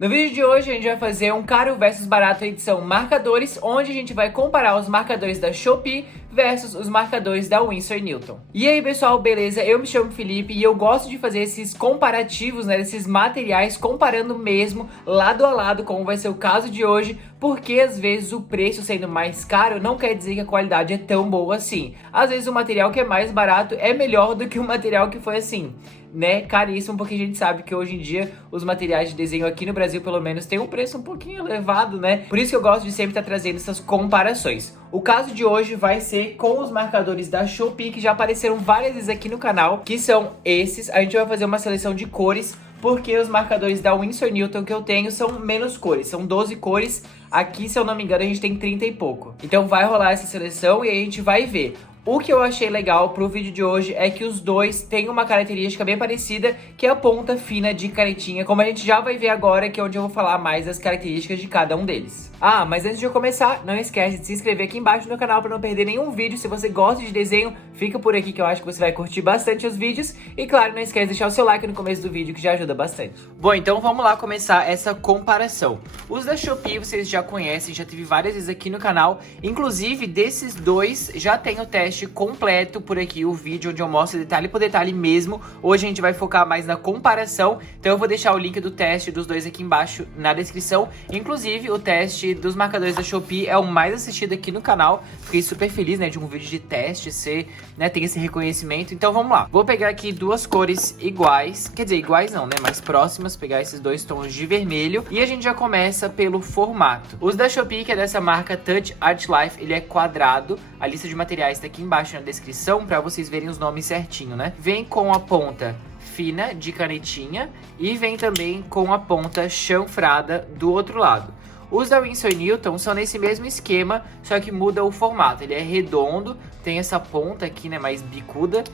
No vídeo de hoje a gente vai fazer um caro versus barato edição marcadores, onde a gente vai comparar os marcadores da Shopee versus os marcadores da Winsor Newton. E aí pessoal, beleza? Eu me chamo Felipe e eu gosto de fazer esses comparativos, né, desses materiais, comparando mesmo lado a lado, como vai ser o caso de hoje, porque às vezes o preço sendo mais caro não quer dizer que a qualidade é tão boa assim. Às vezes o material que é mais barato é melhor do que o material que foi assim, né, caríssimo, porque a gente sabe que hoje em dia os materiais de desenho aqui no Brasil, pelo menos, tem um preço um pouquinho elevado, né? Por isso que eu gosto de sempre estar trazendo essas comparações. O caso de hoje vai ser com os marcadores da Shopee, que já apareceram várias vezes aqui no canal, que são esses. A gente vai fazer uma seleção de cores, porque os marcadores da Winsor Newton que eu tenho são menos cores, são 12 cores. Aqui, se eu não me engano, a gente tem 30 e pouco. Então vai rolar essa seleção e a gente vai ver. O que eu achei legal pro vídeo de hoje é que os dois têm uma característica bem parecida, que é a ponta fina de canetinha, como a gente já vai ver agora, que é onde eu vou falar mais das características de cada um deles. Ah, mas antes de eu começar, não esquece de se inscrever aqui embaixo no canal para não perder nenhum vídeo. Se você gosta de desenho, fica por aqui que eu acho que você vai curtir bastante os vídeos. E claro, não esquece de deixar o seu like no começo do vídeo, que já ajuda bastante. Bom, então vamos lá começar essa comparação. Os da Shopee vocês já conhecem, já teve várias vezes aqui no canal. Inclusive, desses dois, já tem o teste completo por aqui, o vídeo onde eu mostro detalhe por detalhe mesmo. Hoje a gente vai focar mais na comparação, então eu vou deixar o link do teste dos dois aqui embaixo na descrição. Inclusive, o teste dos marcadores da Shopee é o mais assistido aqui no canal. Fiquei super feliz, né, de um vídeo de teste ser, né, tem esse reconhecimento. Então vamos lá. Vou pegar aqui duas cores iguais, quer dizer, iguais não, né, mais próximas, pegar esses dois tons de vermelho. E a gente já começa pelo formato. Os da Shopee, que é dessa marca Touch Art Life, ele é quadrado. A lista de materiais tá aqui embaixo na descrição para vocês verem os nomes certinho, né? Vem com a ponta fina de canetinha e vem também com a ponta chanfrada do outro lado. Os da Winsor Newton são nesse mesmo esquema, só que muda o formato. Ele é redondo, tem essa ponta aqui, né, mais bicuda.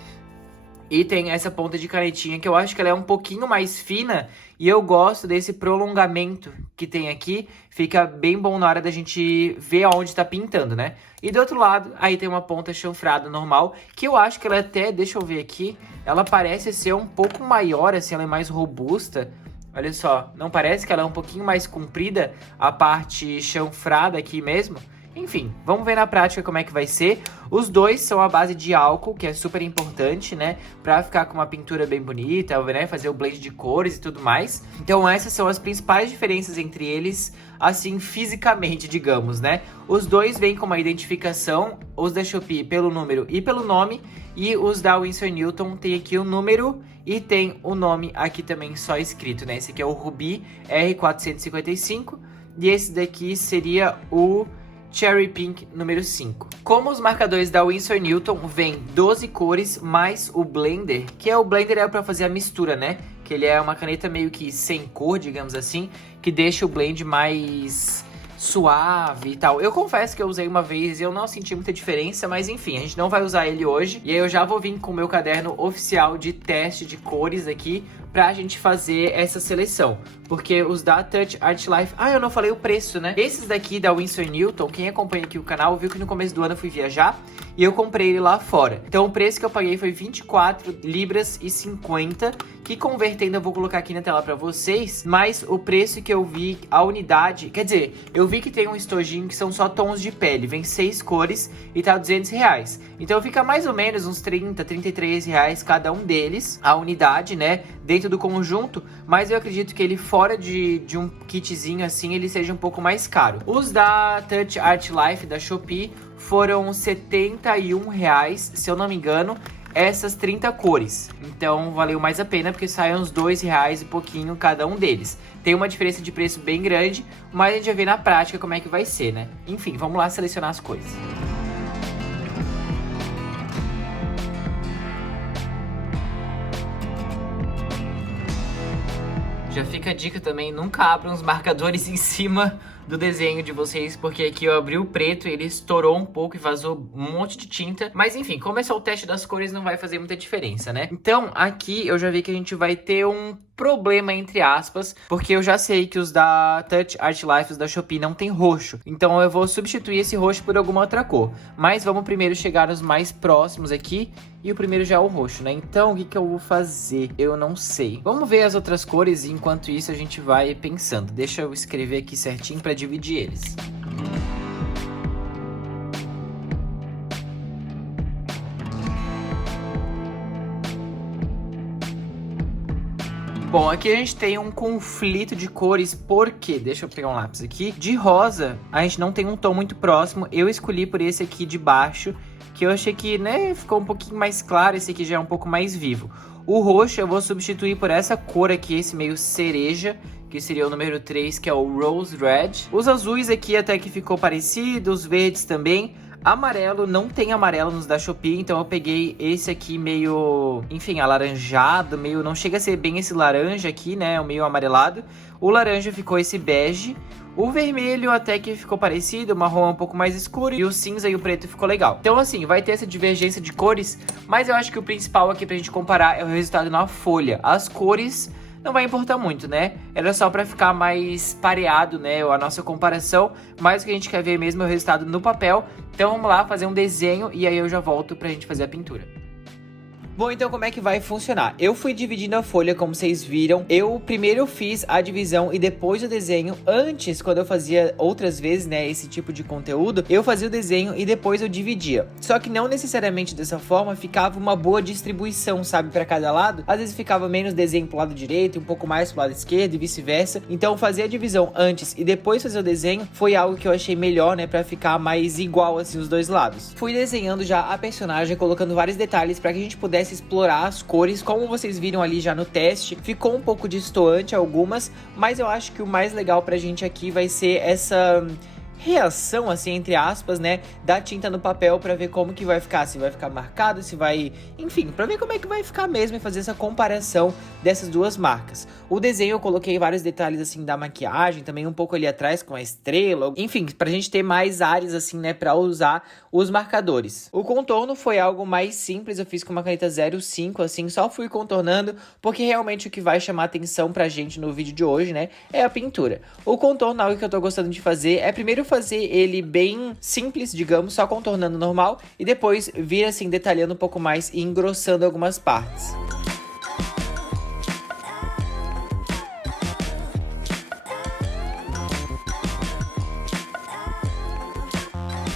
E tem essa ponta de canetinha que eu acho que ela é um pouquinho mais fina. E eu gosto desse prolongamento que tem aqui. Fica bem bom na hora da gente ver aonde tá pintando, né? E do outro lado, aí tem uma ponta chanfrada normal. Que eu acho que ela até, deixa eu ver aqui, ela parece ser um pouco maior, assim, ela é mais robusta. Olha só, não parece que ela é um pouquinho mais comprida, a parte chanfrada aqui mesmo? Enfim, vamos ver na prática como é que vai ser. Os dois são à base de álcool, que é super importante, né? Pra ficar com uma pintura bem bonita, né? Fazer o blend de cores e tudo mais. Então essas são as principais diferenças entre eles, assim, fisicamente, digamos, né? Os dois vêm com uma identificação, os da Shopee pelo número e pelo nome. E os da Winsor Newton tem aqui o número e tem o nome aqui também só escrito, né? Esse aqui é o Ruby R455 e esse daqui seria o Cherry Pink número 5. Como os marcadores da Winsor Newton vêm 12 cores mais o Blender, que é o Blender é para fazer a mistura, né? Que ele é uma caneta meio que sem cor, digamos assim, que deixa o blend mais suave e tal. Eu confesso que eu usei uma vez e eu não senti muita diferença, mas enfim, a gente não vai usar ele hoje. E aí eu já vou vir com o meu caderno oficial de teste de cores aqui pra gente fazer essa seleção. Porque os da Touch Art Life... Ah, eu não falei o preço, né? Esses daqui da Winsor Newton, quem acompanha aqui o canal, viu que no começo do ano eu fui viajar e eu comprei ele lá fora. Então o preço que eu paguei foi 24 libras e 50, que convertendo eu vou colocar aqui na tela pra vocês. Mas o preço que eu vi, a unidade... Quer dizer, eu vi que tem um estojinho que são só tons de pele. Vem 6 cores e tá R$200. Então fica mais ou menos uns 30, 33 reais cada um deles, a unidade, né? Dentro do conjunto, mas eu acredito que ele fora de um kitzinho assim, ele seja um pouco mais caro. Os da Touch Art Life da Shopee foram R$71, se eu não me engano, essas 30 cores. Então valeu mais a pena, porque saem uns R$2 e pouquinho cada um deles. Tem uma diferença de preço bem grande, mas a gente vai ver na prática como é que vai ser, né? Enfim, vamos lá selecionar as cores. Já fica a dica também, nunca abram os marcadores em cima do desenho de vocês, porque aqui eu abri o preto, ele estourou um pouco e vazou um monte de tinta. Mas enfim, como é só o teste das cores, não vai fazer muita diferença, né? Então, aqui eu já vi que a gente vai ter um problema, entre aspas, porque eu já sei que os da Touch Art Life, da Shopee, não tem roxo. Então eu vou substituir esse roxo por alguma outra cor. Mas vamos primeiro chegar nos mais próximos aqui. E o primeiro já é o roxo, né? Então o que que eu vou fazer? Eu não sei. Vamos ver as outras cores e enquanto isso a gente vai pensando. Deixa eu escrever aqui certinho para dividir eles. Bom, aqui a gente tem um conflito de cores, porque, deixa eu pegar um lápis aqui, de rosa a gente não tem um tom muito próximo, eu escolhi por esse aqui de baixo, que eu achei que, né, ficou um pouquinho mais claro, esse aqui já é um pouco mais vivo. O roxo eu vou substituir por essa cor aqui, esse meio cereja, que seria o número 3, que é o Rose Red. Os azuis aqui até que ficou parecido, os verdes também. Amarelo, não tem amarelo nos da Shopee, então eu peguei esse aqui meio, enfim, alaranjado, meio, não chega a ser bem esse laranja aqui, né, o meio amarelado. O laranja ficou esse bege, o vermelho até que ficou parecido, o marrom é um pouco mais escuro e o cinza e o preto ficou legal. Então assim, vai ter essa divergência de cores, mas eu acho que o principal aqui pra gente comparar é o resultado na folha. As cores não vai importar muito, né? Era só pra ficar mais pareado, né? A nossa comparação. Mas o que a gente quer ver mesmo é o resultado no papel. Então vamos lá fazer um desenho e aí eu já volto pra gente fazer a pintura. Bom, então como é que vai funcionar? Eu fui dividindo a folha, como vocês viram. Eu primeiro fiz a divisão e depois o desenho. Antes, quando eu fazia outras vezes, né, esse tipo de conteúdo, eu fazia o desenho e depois eu dividia. Só que não necessariamente dessa forma ficava uma boa distribuição, sabe, para cada lado. Às vezes ficava menos desenho pro lado direito e um pouco mais pro lado esquerdo e vice-versa. Então fazer a divisão antes e depois fazer o desenho foi algo que eu achei melhor, né, para ficar mais igual assim os dois lados. Fui desenhando já a personagem, colocando vários detalhes para que a gente pudesse explorar as cores, como vocês viram ali já no teste. Ficou um pouco destoante algumas, mas eu acho que o mais legal pra gente aqui vai ser essa reação, assim, entre aspas, né, da tinta no papel pra ver como que vai ficar, se vai ficar marcado, se vai, enfim, pra ver como é que vai ficar mesmo e fazer essa comparação dessas duas marcas. O desenho eu coloquei vários detalhes, assim, da maquiagem, também um pouco ali atrás com a estrela, enfim, pra gente ter mais áreas, assim, né, pra usar os marcadores. O contorno foi algo mais simples, eu fiz com uma caneta 05, assim, só fui contornando, porque realmente o que vai chamar atenção pra gente no vídeo de hoje, né, é a pintura. O contorno, algo que eu tô gostando de fazer, é primeiro fazer ele bem simples, digamos, só contornando normal, e depois vir assim, detalhando um pouco mais e engrossando algumas partes.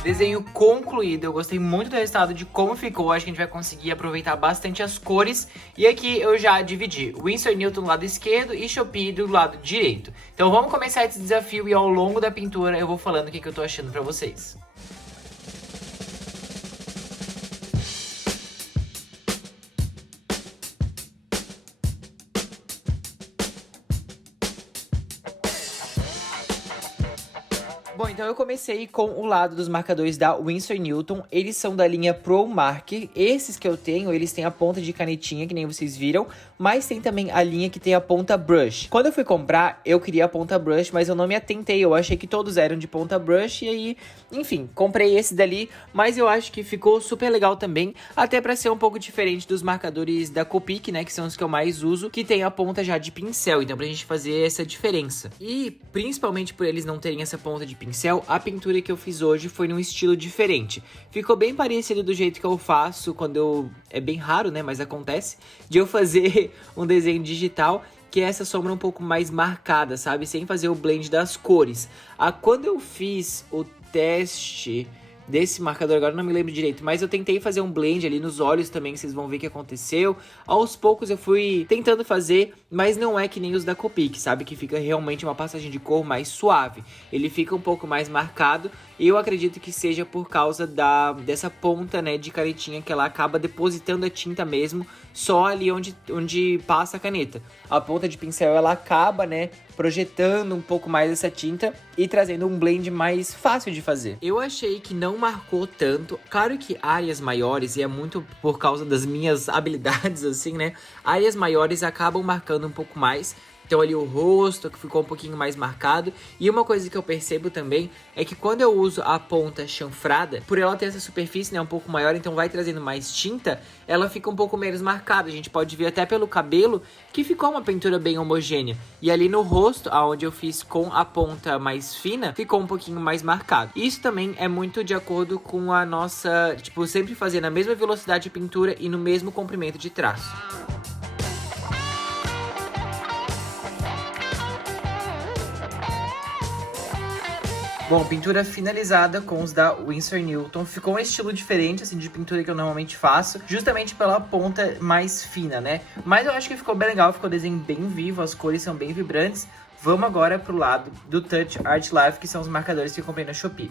Desenho concluído, eu gostei muito do resultado de como ficou, acho que a gente vai conseguir aproveitar bastante as cores. E aqui eu já dividi Winsor Newton do lado esquerdo e Shopee do lado direito. Então vamos começar esse desafio e ao longo da pintura eu vou falando o que eu tô achando pra vocês. Bom, então eu comecei com o lado dos marcadores da Winsor Newton. Eles são da linha Pro Marker. Esses que eu tenho, eles têm a ponta de canetinha, que nem vocês viram. Mas tem também a linha que tem a ponta brush. Quando eu fui comprar, eu queria a ponta brush, mas eu não me atentei. Eu achei que todos eram de ponta brush e aí, enfim, comprei esse dali. Mas eu acho que ficou super legal também. Até pra ser um pouco diferente dos marcadores da Copic, né, que são os que eu mais uso, que tem a ponta já de pincel. Então pra gente fazer essa diferença. E principalmente por eles não terem essa ponta de pincel, a pintura que eu fiz hoje foi num estilo diferente. Ficou bem parecido do jeito que eu faço quando eu... É bem raro, né, mas acontece, de eu fazer um desenho digital, que é essa sombra um pouco mais marcada, sabe? Sem fazer o blend das cores. Quando eu fiz o teste desse marcador, agora eu não me lembro direito, mas eu tentei fazer um blend ali nos olhos também, vocês vão ver o que aconteceu. Aos poucos eu fui tentando fazer, mas não é que nem os da Copic, sabe? Que fica realmente uma passagem de cor mais suave. Ele fica um pouco mais marcado e eu acredito que seja por causa dessa ponta, né, de canetinha, que ela acaba depositando a tinta mesmo só ali onde passa a caneta. A ponta de pincel, ela acaba, né, projetando um pouco mais essa tinta e trazendo um blend mais fácil de fazer. Eu achei que não marcou tanto. Claro que áreas maiores, e é muito por causa das minhas habilidades, assim, né, áreas maiores acabam marcando um pouco mais. Então ali o rosto que ficou um pouquinho mais marcado. E uma coisa que eu percebo também é que quando eu uso a ponta chanfrada, por ela ter essa superfície, né, um pouco maior, então vai trazendo mais tinta, ela fica um pouco menos marcada. A gente pode ver até pelo cabelo que ficou uma pintura bem homogênea. E ali no rosto, aonde eu fiz com a ponta mais fina, ficou um pouquinho mais marcado. Isso também é muito de acordo com a nossa, tipo, sempre fazer na mesma velocidade de pintura e no mesmo comprimento de traço. Bom, pintura finalizada com os da Winsor Newton. Ficou um estilo diferente, assim, de pintura que eu normalmente faço, justamente pela ponta mais fina, né? Mas eu acho que ficou bem legal, ficou o desenho bem vivo, as cores são bem vibrantes. Vamos agora pro lado do Touch Art Life, que são os marcadores que eu comprei na Shopee.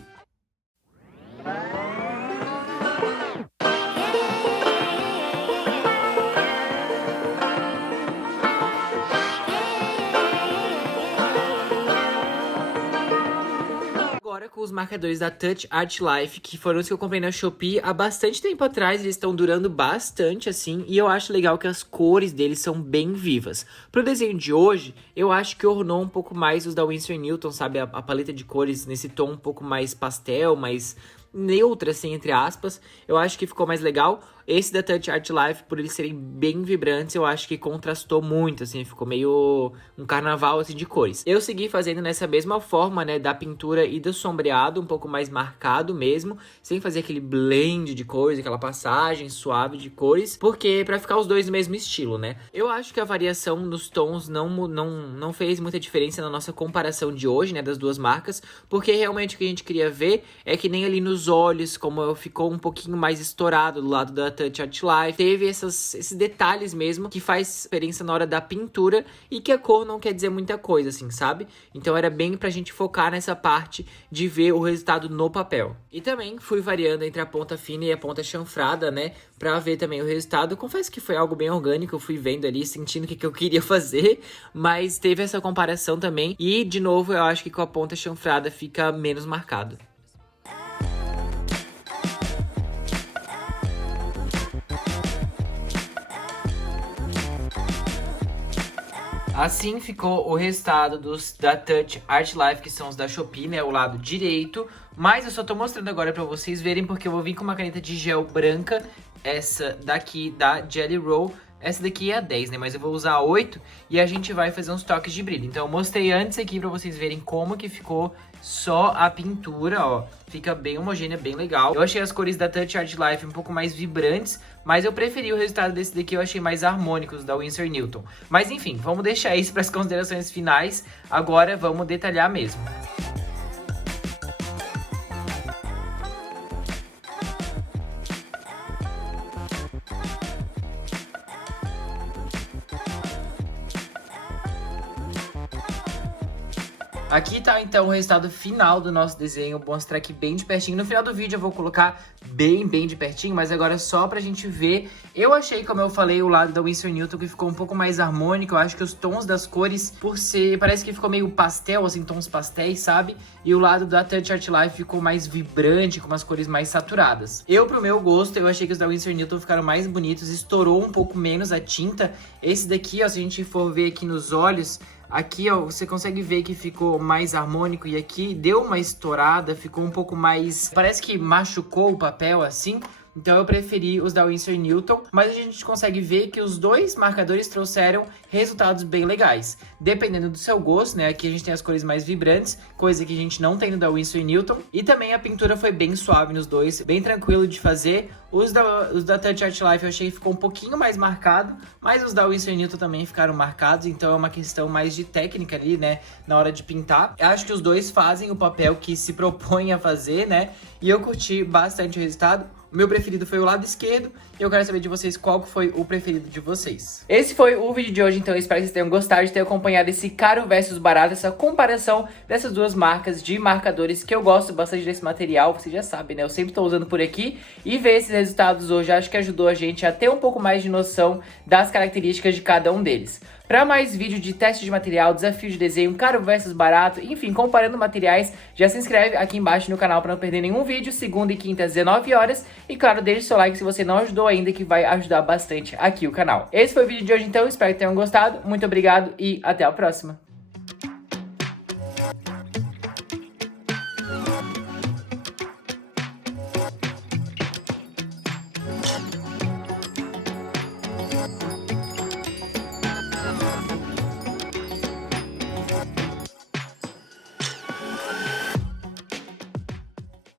Com os marcadores da Touch Art Life, que foram os que eu comprei na Shopee há bastante tempo atrás, eles estão durando bastante, assim, e eu acho legal que as cores deles são bem vivas. Pro desenho de hoje, eu acho que ornou um pouco mais os da Winsor Newton, sabe, a paleta de cores nesse tom um pouco mais pastel, mais neutra, assim, entre aspas, eu acho que ficou mais legal. Esse da Touch Art Life, por eles serem bem vibrantes, eu acho que contrastou muito, assim, ficou meio um carnaval, assim, de cores. Eu segui fazendo nessa mesma forma, né, da pintura e do sombreado, um pouco mais marcado mesmo, sem fazer aquele blend de cores, aquela passagem suave de cores, porque pra ficar os dois no mesmo estilo, né. Eu acho que a variação nos tons não fez muita diferença na nossa comparação de hoje, né, das duas marcas, porque realmente o que a gente queria ver é que nem ali nos olhos, como ficou um pouquinho mais estourado do lado da Touch Art Life, teve esses detalhes mesmo que faz diferença na hora da pintura e que a cor não quer dizer muita coisa, assim, sabe? Então era bem pra gente focar nessa parte de ver o resultado no papel. E também fui variando entre a ponta fina e a ponta chanfrada, né? Pra ver também o resultado. Confesso que foi algo bem orgânico, eu fui vendo ali, sentindo o que eu queria fazer, mas teve essa comparação também. E, de novo, eu acho que com a ponta chanfrada fica menos marcado. Assim ficou o resultado da Touch Art Life, que são os da Shopee, né, o lado direito. Mas eu só tô mostrando agora pra vocês verem, porque eu vou vir com uma caneta de gel branca, essa daqui da Jelly Roll. Essa daqui é a 10, né, mas eu vou usar a 8 e a gente vai fazer uns toques de brilho. Então eu mostrei antes aqui pra vocês verem como que ficou só a pintura, ó. Fica bem homogênea, bem legal. Eu achei as cores da Touch Art Life um pouco mais vibrantes, mas eu preferi o resultado desse daqui, eu achei mais harmônicos, da Winsor Newton. Mas enfim, vamos deixar isso para as considerações finais. Agora vamos detalhar mesmo. Aqui tá então o resultado final do nosso desenho, vou mostrar aqui bem de pertinho. No final do vídeo eu vou colocar bem de pertinho, mas agora só pra gente ver. Eu achei, como eu falei, o lado da Winsor Newton que ficou um pouco mais harmônico. Eu acho que os tons das cores, por ser, parece que ficou meio pastel, assim, tons pastéis, sabe? E o lado da Touch Art Life ficou mais vibrante, com umas cores mais saturadas. Pro meu gosto, eu achei que os da Winsor Newton ficaram mais bonitos, estourou um pouco menos a tinta. Esse daqui, ó, se a gente for ver aqui nos olhos, aqui, ó, você consegue ver que ficou mais harmônico e aqui deu uma estourada, ficou um pouco mais... Parece que machucou o papel, assim. Então eu preferi os da Winsor Newton, mas a gente consegue ver que os dois marcadores trouxeram resultados bem legais. Dependendo do seu gosto, né? Aqui a gente tem as cores mais vibrantes, coisa que a gente não tem no da Winsor Newton. E também a pintura foi bem suave nos dois, bem tranquilo de fazer. Os da Touch Art Life eu achei que ficou um pouquinho mais marcado, mas os da Winsor Newton também ficaram marcados, então é uma questão mais de técnica ali, né? Na hora de pintar. Eu acho que os dois fazem o papel que se propõem a fazer, né? E eu curti bastante o resultado. O meu preferido foi o lado esquerdo e eu quero saber de vocês qual foi o preferido de vocês. Esse foi o vídeo de hoje, então eu espero que vocês tenham gostado de ter acompanhado esse caro versus barato, essa comparação dessas duas marcas de marcadores que eu gosto bastante desse material, vocês já sabem, né? Eu sempre tô usando por aqui e ver esses resultados hoje acho que ajudou a gente a ter um pouco mais de noção das características de cada um deles. Para mais vídeo de teste de material, desafio de desenho, caro versus barato, enfim, comparando materiais, já se inscreve aqui embaixo no canal para não perder nenhum vídeo, segunda e quinta às 19 horas. E claro, deixe seu like se você não ajudou ainda, que vai ajudar bastante aqui o canal. Esse foi o vídeo de hoje então, espero que tenham gostado, muito obrigado e até a próxima.